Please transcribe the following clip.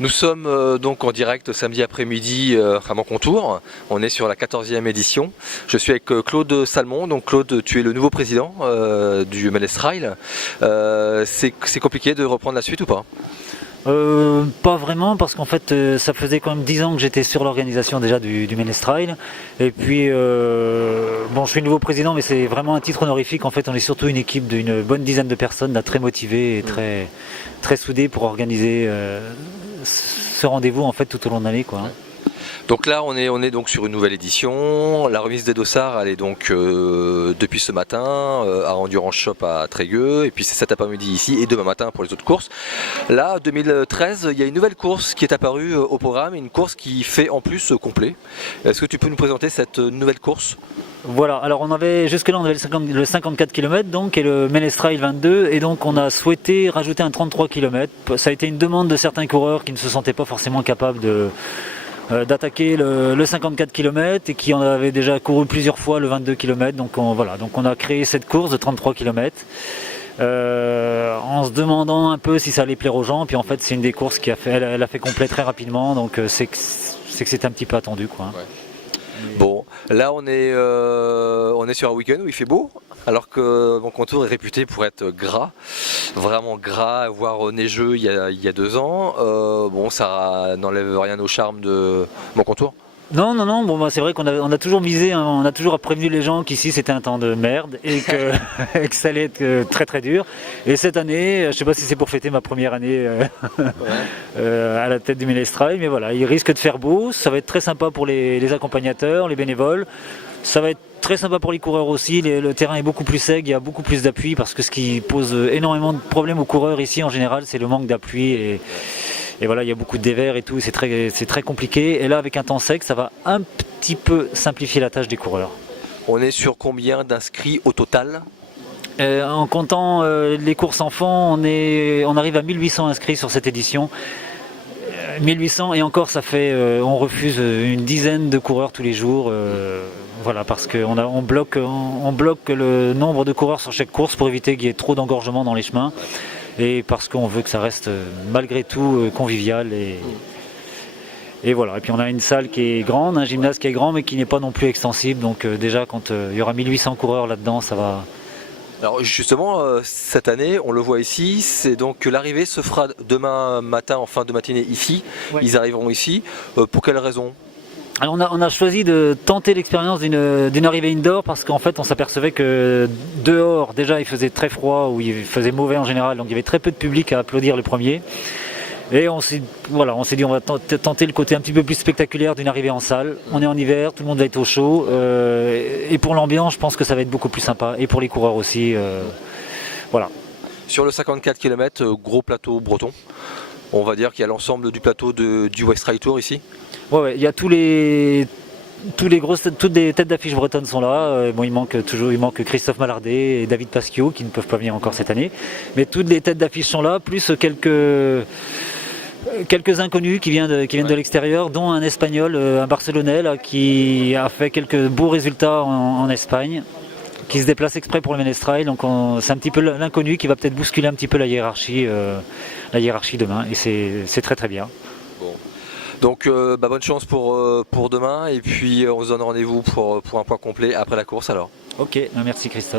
Nous sommes donc en direct samedi après-midi à Moncontour. On est sur la 14e édition. Je suis avec Claude Salmon. Donc Claude, tu es le nouveau président du MLS Trail. C'est compliqué de reprendre la suite ou pas? Pas vraiment, parce qu'en fait ça faisait quand même 10 ans que j'étais sur l'organisation déjà du MLS Trail. Et puis bon, je suis nouveau président, mais c'est vraiment un titre honorifique. En fait, on est surtout une équipe d'une bonne dizaine de personnes là, très motivées et très soudées pour organiser ce rendez-vous en fait tout au long de l'année, quoi. Donc là, on est donc sur une nouvelle édition. La remise des dossards, elle est donc depuis ce matin à Endurance Shop à Trégueux, et puis c'est cet après-midi ici et demain matin pour les autres courses. Là, 2013, il y a une nouvelle course qui est apparue au programme, une course qui fait en plus complet. Est-ce que tu peux nous présenter cette nouvelle course? Voilà, alors jusque-là on avait le 54 km donc, et le MLS Trail 22, et donc on a souhaité rajouter un 33 km. Ça a été une demande de certains coureurs qui ne se sentaient pas forcément capables d'attaquer le 54 km et qui en avaient déjà couru plusieurs fois le 22 km. Donc on a créé cette course de 33 km en se demandant un peu si ça allait plaire aux gens. Puis en fait c'est une des courses elle a fait complet très rapidement, donc c'est que c'était un petit peu attendu, quoi. Ouais. Bon, là on est sur un week-end où il fait beau, alors que Moncontour est réputé pour être gras, vraiment gras, voire neigeux il y a 2 ans. Bon, ça n'enlève rien au charme de Moncontour. Non, bon, bah, c'est vrai qu'on a toujours misé, hein, on a toujours prévenu les gens qu'ici c'était un temps de merde et que, et que ça allait être très très dur. Et cette année, je ne sais pas si c'est pour fêter ma première année à la tête du MLS Trail, mais voilà, il risque de faire beau, ça va être très sympa pour les accompagnateurs, les bénévoles, ça va être très sympa pour les coureurs aussi. Le terrain est beaucoup plus sec, il y a beaucoup plus d'appui, parce que ce qui pose énormément de problèmes aux coureurs ici en général, c'est le manque d'appui. Et voilà, il y a beaucoup de dévers et tout, c'est très compliqué. Et là, avec un temps sec, ça va un petit peu simplifier la tâche des coureurs. On est sur combien d'inscrits au total? En comptant les courses enfants, on arrive à 1800 inscrits sur cette édition. 1800, et encore, ça fait, on refuse une dizaine de coureurs tous les jours. Voilà, parce qu'on bloque le nombre de coureurs sur chaque course pour éviter qu'il y ait trop d'engorgement dans les chemins. Et parce qu'on veut que ça reste malgré tout convivial, et voilà. Et puis on a une salle qui est grande, un gymnase qui est grand mais qui n'est pas non plus extensible, donc déjà quand il y aura 1800 coureurs là-dedans, ça va. Alors justement, cette année, on le voit ici, c'est donc que l'arrivée se fera demain matin en fin de matinée ici. Ouais. Ils arriveront ici. Pour quelle raison? Alors on a choisi de tenter l'expérience d'une arrivée indoor, parce qu'en fait on s'apercevait que dehors déjà il faisait très froid, ou il faisait mauvais en général, donc il y avait très peu de public à applaudir le premier. Et on s'est dit on va tenter le côté un petit peu plus spectaculaire d'une arrivée en salle. On est en hiver, tout le monde va être au chaud, et pour l'ambiance je pense que ça va être beaucoup plus sympa, et pour les coureurs aussi. Voilà. Sur le 54 km, gros plateau breton, on va dire qu'il y a l'ensemble du plateau du West Trail Tour ici. Ouais, il y a toutes les têtes d'affiche bretonnes sont là. Bon, il manque Christophe Mallardet et David Pasquiau qui ne peuvent pas venir encore cette année. Mais toutes les têtes d'affiche sont là, plus quelques inconnus qui viennent de l'extérieur, dont un Espagnol, un Barcelonais là, qui a fait quelques beaux résultats en Espagne, qui se déplace exprès pour le MLS Trail. Donc c'est un petit peu l'inconnu qui va peut-être bousculer un petit peu la hiérarchie demain, et c'est très très bien. Donc bonne chance pour demain, et puis on se donne rendez-vous pour un point complet après la course alors. Ok, merci Christophe.